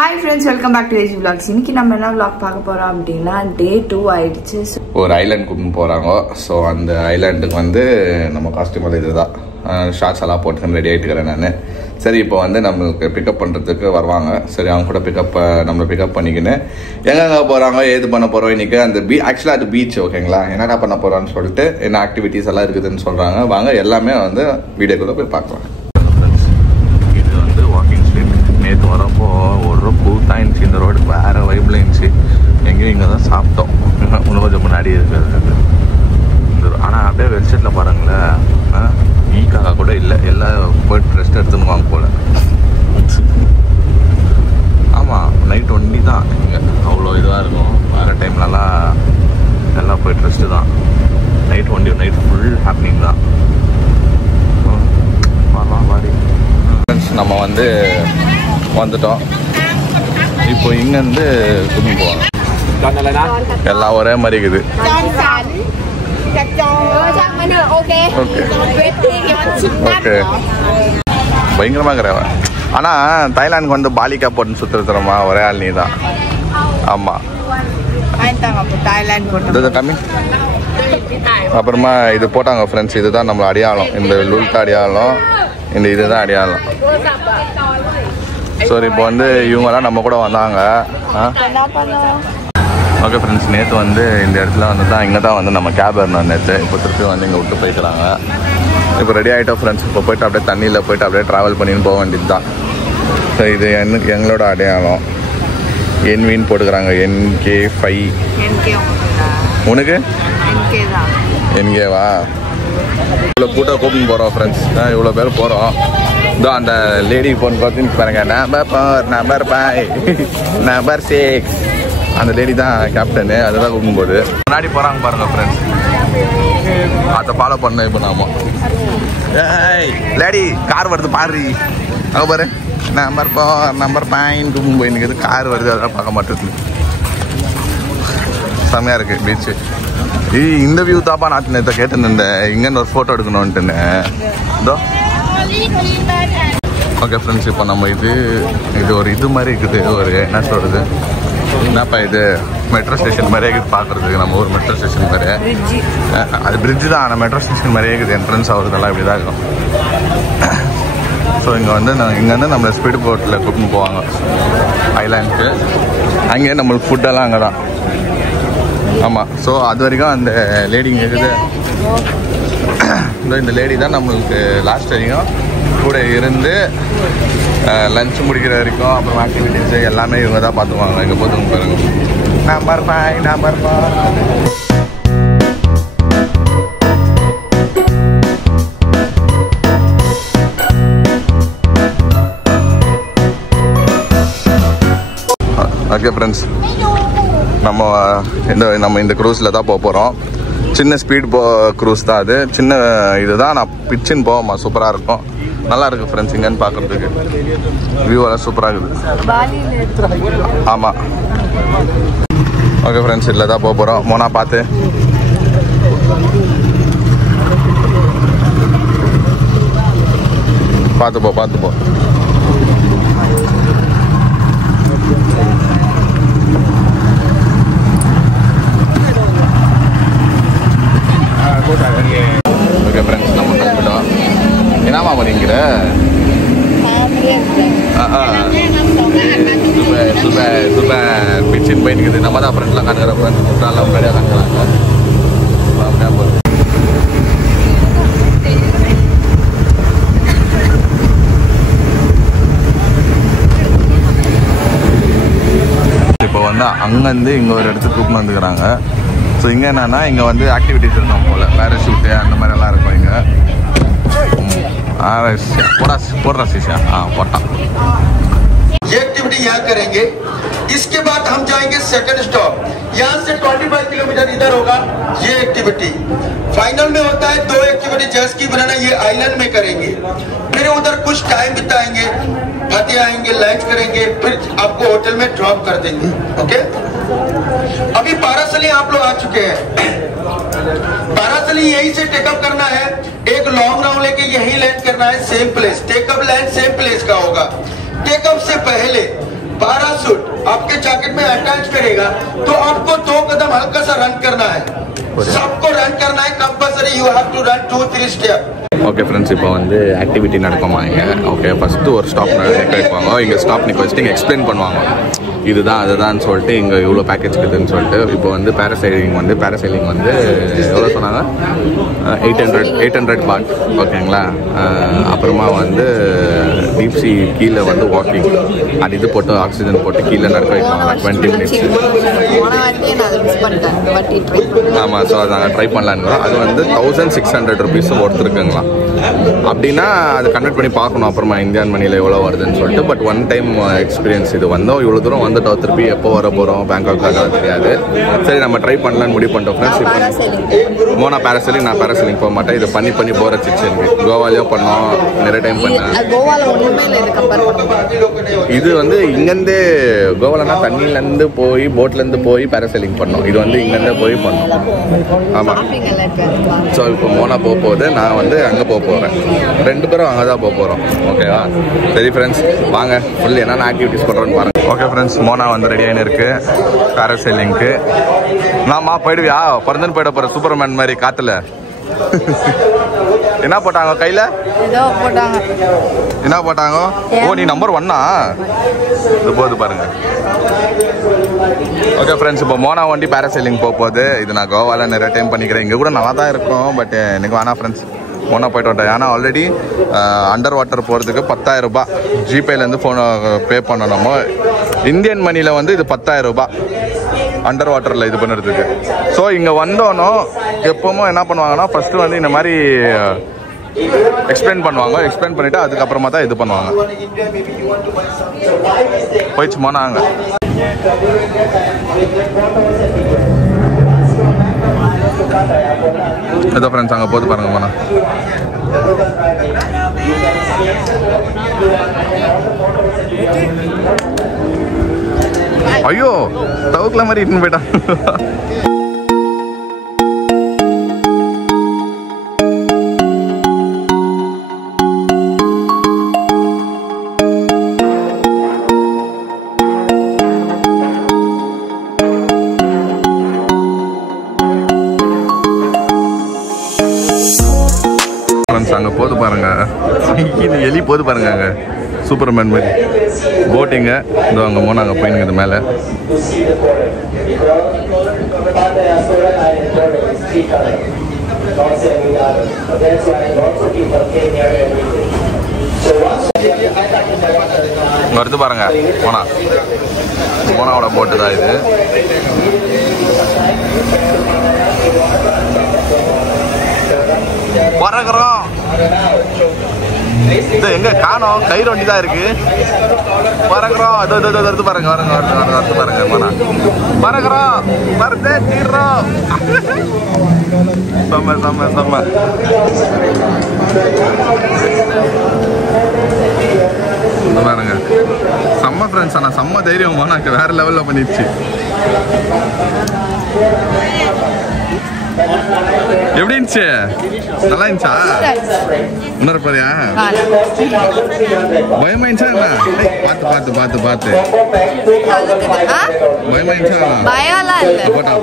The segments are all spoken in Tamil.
Hi friends, welcome back to AG Vlogs. இன்னைக்கு நம்ம என்ன vlog பார்க்க போறோம் அப்படினா day 2 ஆயிடுச்சு. ஒரு ஐலாண்ட் கூட்டிட்டு போறாங்க. சோ அந்த ஐலாண்டுக்கு வந்து நம்ம காஸ்டியூம் இதுதான். ஷார்ட்ஸ் எல்லாம் போட்டு ரெடி ஆயிட்டு இருக்கேன் நான். சரி இப்போ வந்து நம்மளுக்கு பிக்கப் பண்ணுறதுக்கு வருவாங்க. சரி அவங்க கூட நம்மளை பிக்கப் பண்ணிக்கின்னு எங்கெங்கே போகிறாங்க ஏது பண்ண போகிறோம் இன்றைக்கி அந்த ஆக்சுவலாக அது பீச் ஓகேங்களா என்னென்ன பண்ண போகிறோன்னு சொல்லிட்டு என்ன ஆக்டிவிட்டீஸ் எல்லாம் இருக்குதுன்னு சொல்கிறாங்க. வாங்க எல்லாமே வந்து வீடியோக்குள்ளே போய் பார்க்கலாம். இது வந்து வாக்கிங் ஸ்ட்ரீட். நேற்று வரப்போ ஒரு கூட்டாக இருந்துச்சு, இந்த ரோடு வேறு வைப்பில் இருந்துச்சு. எங்கேயும் இங்கே தான் சாப்பிட்டோம், இன்னும் கொஞ்சம் முன்னாடி இருக்கிறது. ஆனால் அப்படியே வெப்சைட்டில் பாருங்களேன், ஈக்காக கூட இல்லை, எல்லாம் போய்ட்டு ரெஸ்ட் எடுத்துன்னு போல. ஆமாம், நைட் ஒன்லி தான் இங்கே அவ்வளோ இதுவாக இருக்கும். வேறு டைம்லலாம் எல்லாம் போய்ட்டு ரெஸ்ட்டு தான். Night only, night full hopping தான். வாடி நம்ம வந்து வந்துட்டோம். இப்போ இங்கேருந்து கூட்டிட்டு போவாங்க. எல்லாம் ஒரே மாதிரி இருக்குது. பயங்கரமாக இருக்கிறவ. ஆனால் தாய்லாந்துக்கு வந்து பாலிக்கா போட்டுன்னு சுற்றுறமா ஒரே ஆள் நீ தான். ஆமாம், கம்மி. அப்புறமா இது போட்டாங்க ஃப்ரெண்ட்ஸ், இதுதான் நம்ம அடையாளம். இந்த லுல்கா அடையாளம், இந்த இதுதான் அடையாளம். சரி இப்போ வந்து இவங்கெல்லாம் நம்ம கூட வந்தாங்க. ஓகே ஃப்ரெண்ட்ஸ், நேற்று வந்து இந்த இடத்துல வந்து தான் இங்கே தான் வந்து நம்ம கேப் இருந்தோம் நேற்று. இப்போ திருப்பி வந்து இங்கே விட்டு போய்க்கிறாங்க. இப்போ ரெடி ஆகிட்டோம் ஃப்ரெண்ட்ஸ். இப்போ போய்ட்டு அப்படியே தண்ணியில் போய்ட்டு அப்படியே ட்ராவல் பண்ணின்னு போக வேண்டியது தான். ஸோ இது எங்களோட அடையாளம். என்வின்னு போட்டுக்கிறாங்க, NK5. உனக்கு NKவா? இவ்வளோ கூட்டம் கூப்பிட்டு போகிறோம் ஃப்ரெண்ட்ஸ். இவ்வளோ பேர் போகிறோம். இதோ அந்த லேடி ஃபோன் பார்த்துன்னு பாருங்க, நம்பர் 6. அந்த லேடி தான் கேப்டனு, அதுதான் கூப்பிடும் போது முன்னாடி போகிறாங்க பாருங்க ஃப்ரெண்ட்ஸ். அதை ஃபாலோ பண்ண இப்போ நாம. ஏய் லேடி, கார் வருது பாரு, அங்கே பாரு, நம்பர் 5 கூப்பிடும் போய் நிற்குது. கார் வருது, அதெல்லாம் பார்க்க மாட்டேங்குது. செம்மையாக இருக்குது பீச்சு. இந்த வியூ தாப்பா நான் நேற்று கேட்டுன்னு இங்கேருந்து ஒரு ஃபோட்டோ எடுக்கணுன்ட்டுன்னு. இதோ ஓகே ஃப்ரெண்ட்ஸ், இப்போ நம்ம இது ஒரு இது மாதிரி இருக்குது. ஒரு என்ன சொல்கிறது, என்னப்பா இது மெட்ரோ ஸ்டேஷன் மாதிரியே இருக்குது பார்க்குறதுக்கு. நம்ம ஒரு மெட்ரோ ஸ்டேஷன் மாதிரியே, அது பிரிட்ஜு தான், ஆனால் மெட்ரோ ஸ்டேஷன் மாதிரியே இருக்குது. என்ட்ரன்ஸ் ஆகுறதெல்லாம் இப்படி தான் இருக்கும். ஸோ இங்கே வந்து இங்கேருந்து நம்மளை ஸ்பீடு போட்டில் கூப்பிட்டு போவாங்க ஐலாண்டுக்கு. அங்கேயே நம்மளுக்கு ஃபுட்டெல்லாம் அங்கே தான். ஆமாம், ஸோ அது வரைக்கும் அந்த லேடிங்க இருக்குது. இந்த லேடி தான் நம்மளுக்கு லாஸ்ட் வரைக்கும் கூட இருந்து லஞ்ச் முடிக்கிற வரைக்கும், அப்புறம் ஆக்டிவிட்டீஸு எல்லாமே இவங்க தான் பார்த்துக்குவாங்க. இங்கே போதுங்க பாருங்க, நம்பர் 5. ஓகே ஃப்ரெண்ட்ஸ், நம்ம இந்த க்ரூஸில் தான் போக போகிறோம். சின்ன ஸ்பீட் க்ரூஸ் தான் அது. சின்ன இதுதான், நான் பிச்சின்னு போவோம்மா. சூப்பராக இருக்கும், நல்லா இருக்குது ஃப்ரெண்ட்ஸ். இங்கேன்னு பார்க்குறதுக்கு வியூ எல்லாம் சூப்பராக இருக்குது. ஆமாம், ஓகே ஃப்ரெண்ட்ஸ், இதில் தான் போக போகிறோம். மோனா பார்த்து போ. ஓகே ஃப்ரெண்ட்ஸ், நம்ம கிளம்பிட்டோம். என்னம்மா வரீங்கிற? சூப்பர் பிச்சின் போய் நிற்குது. நம்ம தான் ஃப்ரெண்ட்லாம் காட்டுக்கிற ஃப்ரெண்ட்ஸ் கூட்டாலாம் முன்னாடியாக காட்டுறாங்க. இப்போ வந்து அங்கேருந்து இங்கே ஒரு இடத்துக்கு கூப்பிட்டு வந்துக்கிறாங்க. ஸோ இங்கே என்னன்னா, இங்கே வந்து ஆக்டிவிட்டிஸ் இருக்கும் போல், பேராஷூட்டு அந்த மாதிரிலாம் இருக்கும் இங்கே. போடுறா शीशा, போட்டான். ये एक्टिविटी यहाँ करेंगे. इसके बाद हम जाएंगे सेकंड स्टॉप. यहाँ से 25 किलोमीटर इधर होगा ये एक्टिविटी. फाइनल में होता है 2 एक्टिविटी जेट स्की बनाना, ये आइलैंड में करेंगे. फिर उधर कुछ टाइम बिताएंगे, फतेह आएंगे, लंच करेंगे, फिर आपको होटल में ड्रॉप कर देंगे. ओके, अभी पारासली आप लोग आ चुके हैं. पारासली यहीं से टेकअप करना है. एक लॉन्ग राउंड लेके यहीं लैंड करना है, same place. Take up land same place का होगा. टेकअप से पहले पैराशूट आपके जैकेट में अटैच करेगा तो आपको 2 कदम हल्का सा रन करना है सबको रन करना है compulsory you have to run 2-3 step okay friends இப்போ வந்து ஆக்டிவிட்டி நடக்குமா இங்கே ஓகே ஃபஸ்ட்டு ஒரு ஸ்டாப் நிற்க வைப்பாங்க இங்கே ஸ்டாப் நிற்க வச்சுட்டு இங்கே எக்ஸ்பிளைன் பண்ணுவாங்க இதுதான் அதுதான் சொல்லிட்டு இங்கே இவ்வளோ பேக்கேஜ் இருக்குதுன்னு சொல்லிட்டு இப்போ வந்து பேராசைலிங் வந்து எவ்வளோ சொன்னாங்க 800 பாட் ஓகேங்களா அப்புறமா வந்து டீப் சி கீழே வந்து வாக்கிங் அது இது போட்டு ஆக்சிஜன் போட்டு கீழே நடக்க வைப்பாங்க 20 மினிட்ஸ் ஆமாம் ஸோ அதை நாங்கள் ட்ரை பண்ணலான்னு அது வந்து 1600 ருபீஸ் ஒருத்தருக்குங்களா அப்படின்னா அது கன்வெர்ட் பண்ணி பார்க்கணும் அப்புறமா இந்தியன் மணியில் எவ்வளோ வருதுன்னு சொல்லிட்டு பட் ஒன் டைம் எக்ஸ்பீரியன்ஸ் இது வந்தோம் இவ்வளோ தூரம் வந்துட்டோம் திருப்பி எப்போ வர போகிறோம் பேங்காக்காக தெரியாது சரி நம்ம ட்ரை பண்ணலான்னு முடிவு பண்ணிட்டோம் ஃப்ரெண்ட்ஸ் இப்போ மோனா பேராசைலிங் நான் பேராசைலிங் போக மாட்டேன் இதை பண்ணி போர் வச்சிச்சு எனக்கு கோவாலேயோ பண்ணோம் நிறைய டைம் பண்ணேன் இது வந்து இங்கேருந்தே கோவாலனா தண்ணியிலேருந்து போய் போட்லேருந்து போய் பேராசைலிங் பண்ணோம் இது வந்து இங்கேருந்தே போய் பண்ணோம் ஆமாம் ஸோ இப்போ மோனா போகும்போது நான் வந்து அங்கே போக போகிறேன் 2 பேரும் அங்கே தான் போக போகிறோம் ஓகேவா சரி ஃப்ரெண்ட்ஸ் வாங்க ஃபுல் என்னென்ன ஆக்டிவிட்டிஸ் பண்ணுறோன்னு பாருங்கள் ஓகே ஃப்ரெண்ட்ஸ் மோனா வந்து ரெடியாகின்னு இருக்குது பேராசைலிங்க்கு நான்மா போயிடுவியா பிறந்துன்னு போயிட போகிற சூப்பர்மேன் மாதிரி காற்றுல என்ன போட்டாங்க கையில் என்ன போட்டாங்க ஓ நீ நம்பர் 1 இது போகுது பாருங்க ஓகே ஃப்ரெண்ட்ஸ் இப்போ மோனா வண்டி பேராசைலிங் போகுது இது நான் கோவாவில் நிறைய டைம் பண்ணிக்கிறேன் இங்கே கூட நல்லா தான் இருக்கும் பட் எனக்கு வேணாம் ஃப்ரெண்ட்ஸ் மோனா போய்ட்டு வந்துட்டேன் ஏன்னா ஆல்ரெடி அண்டர் வாட்டர் போகிறதுக்கு 10,000 ரூபாய் ஜிபேலேருந்து ஃபோனை பே பண்ணணுமோ இந்தியன் மணியில் வந்து இது 10,000 ரூபாய் அண்டர் வாட்டரில் இது பண்ணுறதுக்கு ஸோ இங்கே வந்தோன்னோ எப்போவும் என்ன பண்ணுவாங்கன்னா ஃபஸ்ட்டு வந்து இந்த மாதிரி எக்ஸ்பிளைன் பண்ணிவிட்டு அதுக்கப்புறமா தான் இது பண்ணுவாங்க போயிடுச்சு மோனாங்க ஏதோ ஃப்ரெண்ட்ஸ் அங்கே போது பாருங்க மோனா ஐயோ தவுக்குல மாதிரி இட்டுன்னு போயிட்டான் அங்கே போது பாருங்க எலி போது பாருங்க அங்கே சூப்பர்மேன் மாதிரி போட்டிங்க இதோ அங்கே போனால் அங்கே போயினுங்க இது மேலே வருது பாருங்க மோனாவோட போட்டு தான் இது பறக்குறோம் எங்க காணோம் கயிறு வண்டி தான் இருக்கு பறக்குறோம் அது பாருங்க வருது பாருங்க மோனா பறக்குறோம் பறந்தே தீர்றோம் செம்ம பாருங்க செம்ம ஃப்ரெண்ட்ஸ் ஆனால் செம்ம தைரியம் மோனாக்கு வேற லெவலில் பண்ணிடுச்சு எப்படி இருந்துச்சு நல்லா இருந்துச்சா இன்னொரு பாரியா பயமாயிருச்சா என்ன பார்த்து பயமாயிருச்சா போட்டா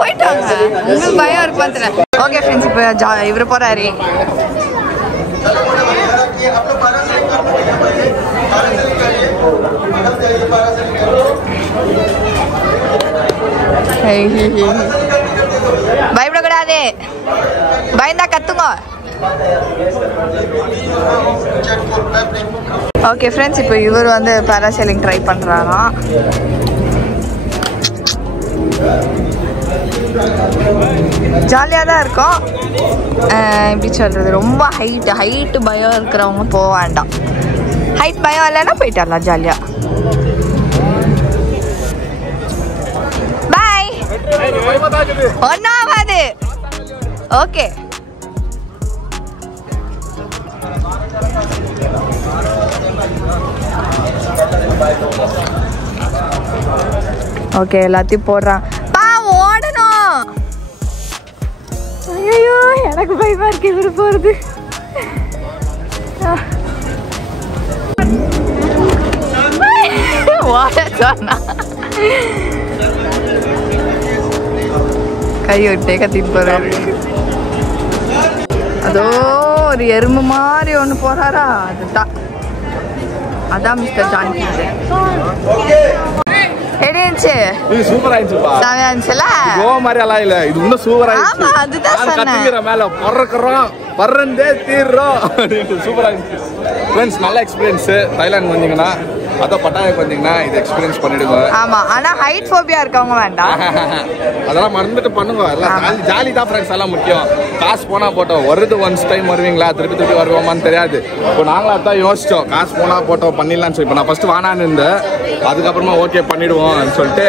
போயிட்டாங்க உங்களுக்கு பயம் இருப்பாத்துல ஓகே ஃப்ரெண்ட்ஸ் இப்போ இவரு போறாரு பயப்படக்கூடாது பயந்தா கத்துங்க ஓகே ஃப்ரெண்ட்ஸ் இப்போ இவர் வந்து பேராசைலிங் ட்ரை பண்றாராம் ஜாலியாக தான் இருக்கும் எப்படி சொல்றது ரொம்ப ஹைட்டு பயம் இருக்கிறவங்க போக வேண்டாம் ஹைட் பயம் இல்லைன்னா போயிட்டு வரலாம் ஜாலியாக பாய் ஒன்றாவது ஓகே ஓகே எல்லாத்தையும் போடுறான் பா ஓடணும் ஐயோ எனக்கு பயமா இருக்கு இவரு போறது ஓட சொன்னா கை விட்டே கத்திட்டு போறாரு. அதோ ஒரு எறும்பு மாதிரி ஒன்று போறாரா, அதுதான் அதான் மிஸ்டர் ஜான்கி. எப்படி இருந்துச்சு? இது சூப்பரா இருந்துச்சுப்பா. செமையா இருந்துச்சுல? கோவா மாதிரி எல்லாம் இல்ல, இது இன்னும் சூப்பரா இருந்துச்சு. ஆமா, அதுதான் சொன்னேன். கத்திக்கிற மேல பறக்குறோம், பறந்தே தீர்றோம். சூப்பரா இருந்துச்சு ஃப்ரெண்ட்ஸ். நல்ல எக்ஸ்பீரியன்ஸ். தாய்லாந்து வந்தீங்கன்னா அதான் பட்டாயக்கு வந்தீங்கன்னா இது எக்ஸ்பீரியன்ஸ் பண்ணிடுங்க. ஆமா, ஆனா ஹைட் ஃபோபியா இருக்கவங்க வேண்டாம். அதெல்லாம் மறந்துட்டு பண்ணுங்க. எல்லாம் ஜாலி தான் ஃப்ரெண்ட்ஸ், எல்லாம் முக்கியம். காசு போனா போட்டோம், வருது ஒன்ஸ் டைம் வருவீங்களா, திருப்பி திருப்பி வருவோமான்னு தெரியாது. இப்போ நாங்களும் அதான் யோசிச்சோம், காசு போனா போட்டோம் பண்ணிடலாம்னு சொல்லி. இப்போ நான் ஃபர்ஸ்ட் வானான்னு இருந்தேன், அதுக்கப்புறமா ஓகே பண்ணிடுவோம்னு சொல்லிட்டு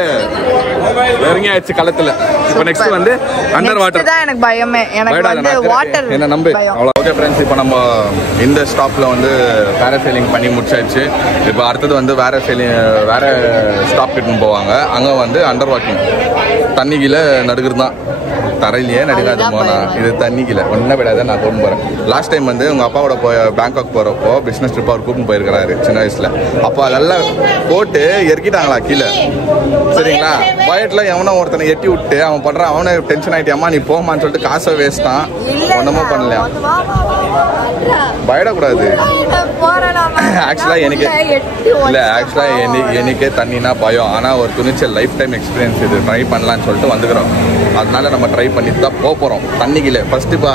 இறங்கி ஆயிடுச்சு களத்துல. இப்போ நெக்ஸ்ட் வந்து அண்டர் வாட்டர் தான் எனக்கு பயமே. எனக்கு வந்து வாட்டர் என்ன நம்பு அவ்வளோ. ஓகே ஃப்ரெண்ட்ஸ், இப்போ நம்ம இந்த ஸ்டாப்ல வந்து பேராசைலிங் பண்ணி முடிச்சாச்சு. இப்போ அடுத்தது வந்து வேற ஸ்டாப் கிட்டுன்னு போவாங்க. அங்கே வந்து அண்டர் வாக்கிங், தண்ணி கீழே நடுக்கிறது தான். தரையிலேயே நடுக்காது போனா, இது தண்ணி கீழே ஒன்றும் விடாத. நான் கொண்டு போகிறேன். லாஸ்ட் டைம் வந்து உங்கள் அப்பாவோட பேங்காக் போகிறப்போ பிஸ்னஸ் ட்ரிப் அவர் கூப்பிட்டு போயிருக்கிறாரு சின்ன வயசில். அப்போ அதெல்லாம் போட்டு இறக்கிட்டாங்களா கீழே, சரிங்களா? பயத்தில் எவனோ ஒருத்தனை எட்டி விட்டு அவன் பண்ணுறான், அவனை டென்ஷன் ஆகிட்டு, அம்மா நீ போமான்னு சொல்லிட்டு காசை வேஸ்ட்டான். ஒன்றுமும் பண்ணலையா? பயப்படக்கூடாது. ஆக்சுவலாக எனக்கு இல்லை, ஆக்சுவலாக எனக்கே தண்ணினா பயம். ஆனால் ஒரு துணிச்சல், லைஃப் டைம் எக்ஸ்பீரியன்ஸ், இது ட்ரை பண்ணலான்னு சொல்லிட்டு வந்துக்கிறோம். அதனால நம்ம ட்ரை பண்ணிட்டு தான் போகிறோம். தண்ணி கீழே ஃபர்ஸ்ட் இப்போ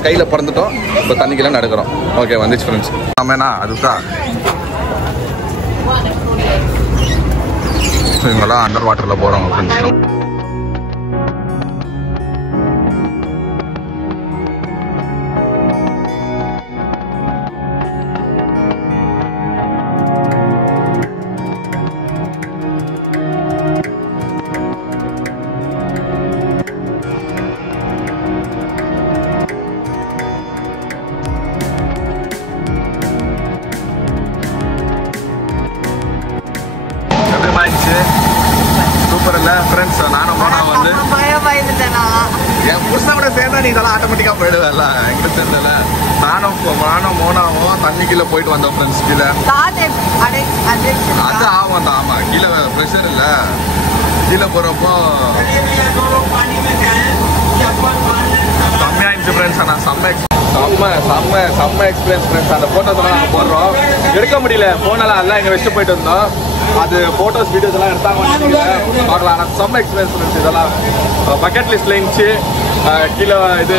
ஸ்கைல பிறந்துட்டோம், இப்போ தண்ணி கீழே நடக்கிறோம். ஓகே வந்துச்சு ஃப்ரெண்ட்ஸ். ஆமாண்ணா அதுதான் இவங்கெல்லாம் அண்டர் வாட்டரில் போகிறோம் ஃப்ரெண்ட்ஸ். சூப்பர் இல்லை ஃப்ரெண்ட்ஸ்? நானும் போனால் வந்து என் புருஷனோட சேர்ந்தா நீ இதெல்லாம் ஆட்டோமேட்டிக்காக போயிடுவேல்ல. எங்கிட்ட சேர்ந்தல நானும் மோனாவும் தண்ணி கீழே போயிட்டு வந்தோம் ஃப்ரெண்ட்ஸ். கீழே அது ஆகும் தான். ஆமாம், கீழே ப்ரெஷர் இல்லை. கீழே போகிறப்போ செம்மையாக இருந்துச்சு ஃப்ரெண்ட்ஸ். ஆனால் செம்ம எக்ஸ்பீரியன்ஸ் ஃப்ரெண்ட்ஸ். அந்த ஃபோட்டோஸ் எல்லாம் நாங்கள் போடுறோம், எடுக்க முடியல ஃபோனெல்லாம். எல்லாம் எங்கே வச்சுட்டு போயிட்டு இருந்தோம். அது ஃபோட்டோஸ் வீடியோஸ் எல்லாம் எடுத்தாங்க பார்க்கலாம். ஆனால் செம்ம எக்ஸ்பீரியன்ஸ் ஃப்ரெண்ட்ஸ். இதெல்லாம் பக்கெட் லிஸ்ட்ல இருந்துச்சு. கீழே இது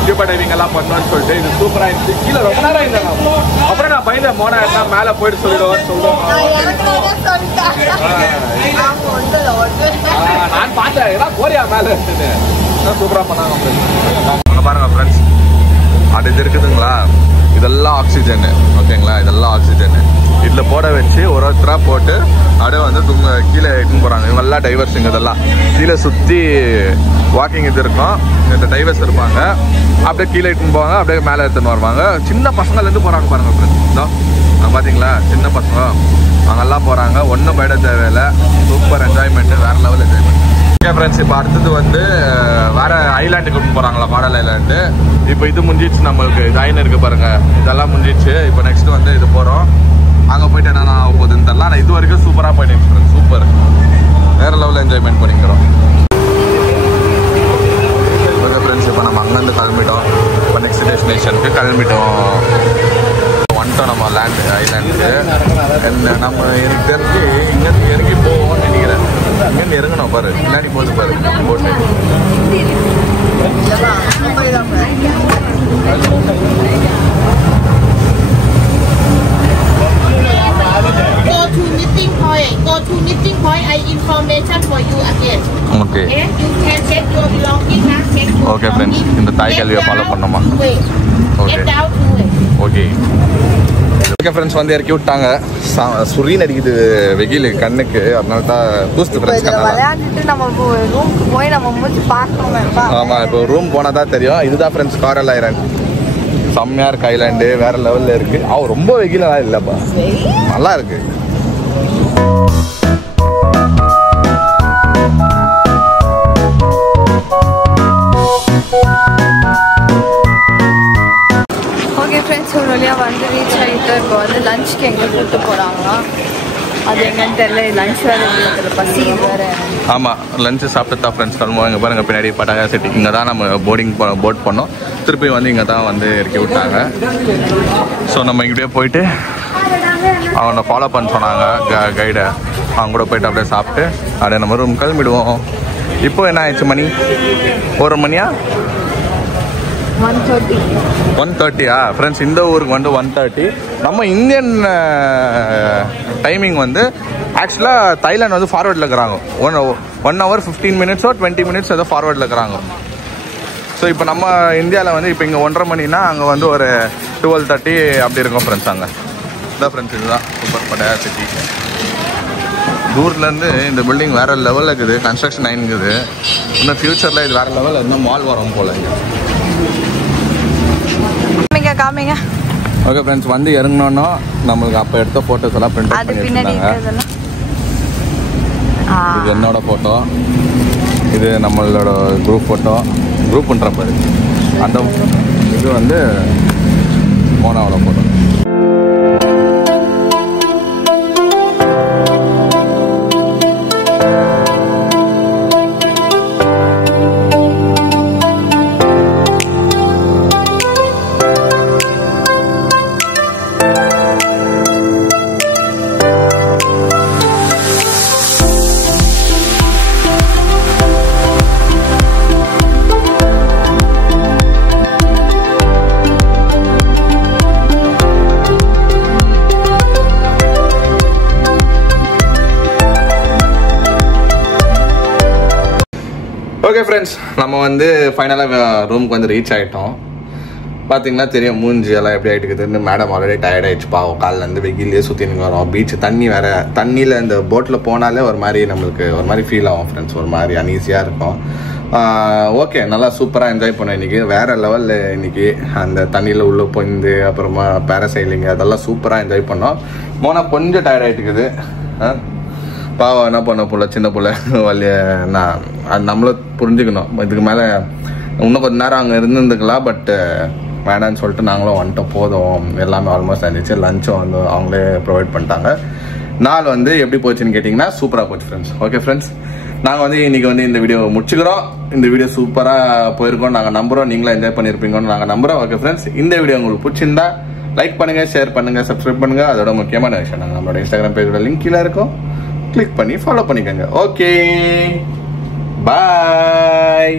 ஸ்கூபா டைவிங் எல்லாம் பண்ணோன்னு சொல்லிட்டு இது சூப்பராக இருந்துச்சு. கீழே ரொம்ப நேரம் இருந்தேன். அப்புறம் நான் பயந்த மோனா எல்லாம் மேலே போயிட்டு சொல்லிடுவோம்னு சொல்லுவோம். நான் பார்த்தேன் ஏதாவது கோரியா மேலே இருந்துன்னு சூப்பராக பண்ணாங்க ஃப்ரெண்ட்ஸ். பாருங்க ஃப்ரெண்ட்ஸ், அது இது இருக்குதுங்களா, இதெல்லாம் ஆக்சிஜனு. ஓகேங்களா, இதெல்லாம் ஆக்சிஜனு. இதில் போட வச்சு ஒருத்தராக போட்டு அப்படியே வந்து கீழே இட்டுன்னு போகிறாங்க. இவங்கெல்லாம் டைவர்ஸுங்க. இதெல்லாம் கீழே சுற்றி வாக்கிங் இது இருக்கும். இந்த டைவர்ஸ் இருப்பாங்க, அப்படியே கீழே இட்டுன்னு போவாங்க, அப்படியே மேலே எடுத்துன்னு வருவாங்க. சின்ன பசங்கள்லேருந்து போகிறாங்க பாருங்க ஃப்ரெண்ட்ஸ். இதோ பார்த்தீங்களா, சின்ன பசங்க அவங்கெல்லாம் போகிறாங்க. ஒன்றும் பயட தேவையில்லை. சூப்பர் என்ஜாய்மெண்ட்டு, வேறு லெவல் என்ஜாய்மெண்ட். ஓகே ஃப்ரெண்ட்ஸ், இப்போ அடுத்தது வந்து வேறு ஐலாண்டுக்கு போகிறாங்களா, மாடல் ஐலாண்டு. இப்போ இது முடிஞ்சிச்சு நம்மளுக்கு. இது ஐலாண்டு இருக்குது பாருங்கள், இதெல்லாம் முடிஞ்சிச்சு. இப்போ நெக்ஸ்ட் வந்து இது போகிறோம். அங்கே போயிட்டு என்னென்ன ஆக போகுதுன்னு தெரியல. ஆனால் இது வரைக்கும் சூப்பராக போயிட்டு ஃப்ரெண்ட்ஸ். சூப்பர், வேறு லெவலில் என்ஜாய்மெண்ட் பண்ணிக்கிறோம். ஓகே ஃப்ரெண்ட்ஸ், இப்போ நம்ம அங்கேருந்து கிளம்பிட்டோம். இப்போ நெக்ஸ்ட் டெஸ்டினேஷனுக்கு கிளம்பிட்டோம். வந்துட்டோம் நம்ம ஐலாண்டுக்கு. நம்ம எனக்கு தெரிஞ்சு இங்கேருந்து இறங்கி போவோம்னு நினைக்கிறேன். இங்கேருந்து இறங்கணும் பாரு, பின்னாடி போகுது பாரு போட்டு. Go to meeting point. Go to meeting point. I information for you again. Okay. You can check your belonging now. Check your Okay friends, இந்த தாய் கல்வியை ஃபாலோ பண்ணோமா? Get down to it. Okay. Okay friends, வந்து இறக்கி விட்டாங்க. சுரீன் அடிக்குது வெயில் கண்ணுக்கு, அதனால தான் பூஸ்ட் ஃப்ரெண்ட்ஸ். விளையாண்டுட்டு நம்ம ரூமுக்கு போய் நம்ம மூச்சு பார்க்கணும். ஆமாம், இப்போ ரூம் போனால் தான் தெரியும். இதுதான் ஃப்ரெண்ட்ஸ் காரல் ஐலாண்ட். செம்மையாக இருக்கு ஐலாண்டு, வேறு லெவலில் இருக்குது. ரொம்ப வெயிலெல்லாம் இல்லைப்பா, நல்லா இருக்குது. ஓகே ஃப்ரெண்ட்ஸ், ஒரு வழியாக வந்து ரீச் ஆகிட்டு இப்போ வந்து லஞ்சுக்கு எங்கே கூப்பிட்டு போகிறாங்களா. அது எங்கன்னு தெரியல. லஞ்ச் வேறு பசி வேறு. ஆமாம், லஞ்சு சாப்பிட்டு தான் ஃப்ரெண்ட்ஸ் கிளம்புவோம். இங்கே பாருங்கள் பின்னாடி பட்டாகா சிட்டி. இங்கே தான் நம்ம போட் பண்ணோம். திருப்பி வந்து இங்கே தான் வந்து இறக்கி விட்டாங்க. ஸோ நம்ம இங்கேயே போயிட்டு அவனை ஃபாலோ பண்ண சொன்னாங்க கைடை. அவங்க கூட போயிட்டு அப்படியே சாப்பிட்டு அப்படியே நம்ம ரூம் கிளம்பிடுவோம். இப்போ என்ன ஆயிடுச்சு மணி? 1 மணியா? 1:30 ஃப்ரெண்ட்ஸ். இந்த ஊருக்கு வந்து 1:30. நம்ம இந்தியன் டைமிங் வந்து ஆக்சுவலாக தாய்லாந்து வந்து ஃபார்வர்டில் இருக்கிறாங்க. 1 hour 15 minutes 20 minutes ஏதோ ஃபார்வர்டில் இருக்கிறாங்க. ஸோ இப்போ நம்ம இந்தியாவில் வந்து இப்போ இங்கே 1:30 மணினா அங்கே வந்து ஒரு 12:30 அப்படி இருக்கும் ஃப்ரெண்ட்ஸ். அங்கே இதான் ஃப்ரெண்ட்ஸ், இதுதான் சூப்பர் பட்டாயா சிட்டி. தூர்லேருந்து இந்த பில்டிங் வேறு லெவலில் இருக்குது. கன்ஸ்ட்ரக்ஷன் ஆகிருக்குது. இன்னும் ஃப்யூச்சரில் இது வேறு லெவலில் இருந்தால் மால் வரும் போல். காமிங்க. ஓகே ஃப்ரெண்ட்ஸ், வந்து இறங்கினோன்னா நம்மளுக்கு அப்போ எடுத்த ஃபோட்டோஸ் எல்லாம் பிரிண்ட் பண்ணி வச்சுருந்தாங்க. இது என்னோட ஃபோட்டோ, இது நம்மளோட குரூப் ஃபோட்டோ. குரூப்ன்ற பாரு. அந்த இது வந்து மோனாவோட ஃபோட்டோ. ஓகே ஃப்ரெண்ட்ஸ், நம்ம வந்து ஃபைனலாக ரூமுக்கு வந்து ரீச் ஆகிட்டோம். பார்த்தீங்கன்னா தெரியும் மூஞ்சி எல்லாம் எப்படி ஆகிட்டு இருக்குதுன்னு. மேடம் ஆல்ரெடி டயர்ட் ஆகிடுச்சு பாவம். காலிலேருந்து வெயிலே சுற்றின்னு வரோம். பீச் தண்ணி வேறு. தண்ணியில் இந்த போட்டில் போனாலே ஒரு மாதிரி நம்மளுக்கு ஒரு மாதிரி ஃபீல் ஆகும் ஃப்ரெண்ட்ஸ். ஒரு மாதிரி அன்ஈஸியாக இருக்கும். ஓகே, நல்லா சூப்பராக என்ஜாய் பண்ணோம் இன்றைக்கி. வேறு லெவலில் இன்றைக்கி அந்த தண்ணியில் உள்ளே போயிருந்து அப்புறமா பேராசைலிங் அதெல்லாம் சூப்பராக என்ஜாய் பண்ணோம். போனால் கொஞ்சம் டயர்ட் ஆகிட்டு இருக்குது. பாவம் என்ன பண்ண போல, சின்ன பிள்ளை வழிய. நான் அது நம்மளும் புரிஞ்சுக்கணும். இதுக்கு மேலே இன்னும் கொஞ்சம் நேரம் அங்கே இருந்துருந்துக்கலாம். பட் வேணான்னு சொல்லிட்டு நாங்களும் வந்துட்டோம். போதும், எல்லாமே ஆல்மோஸ்ட் ஆயிடுச்சு. லஞ்சும் வந்து அவங்களே ப்ரொவைட் பண்ணிட்டாங்க. நாள் வந்து எப்படி போச்சுன்னு கேட்டிங்கன்னா சூப்பராக போச்சு ஃப்ரெண்ட்ஸ். ஓகே ஃப்ரெண்ட்ஸ், நாங்கள் வந்து இன்றைக்கி வந்து இந்த வீடியோ முடிச்சுக்கிறோம். இந்த வீடியோ சூப்பராக போயிருக்கோம் நாங்கள் நம்புகிறோம். நீங்களும் என்ஜாய் பண்ணியிருப்பீங்கன்னு நாங்கள் நம்புகிறோம். ஓகே ஃப்ரெண்ட்ஸ், இந்த வீடியோ உங்களுக்கு பிடிச்சிருந்தா லைக் பண்ணுங்கள், ஷேர் பண்ணுங்கள், சப்ஸ்கிரைப் பண்ணுங்கள். அதோட முக்கியமான விஷயம் நாங்கள் நம்மளோட இன்ஸ்டாகிராம் பேஜோட லிங்க் கீழே இருக்கும். கிளிக் பண்ணி ஃபாலோ பண்ணிக்கோங்க. ஓகே, பாய்.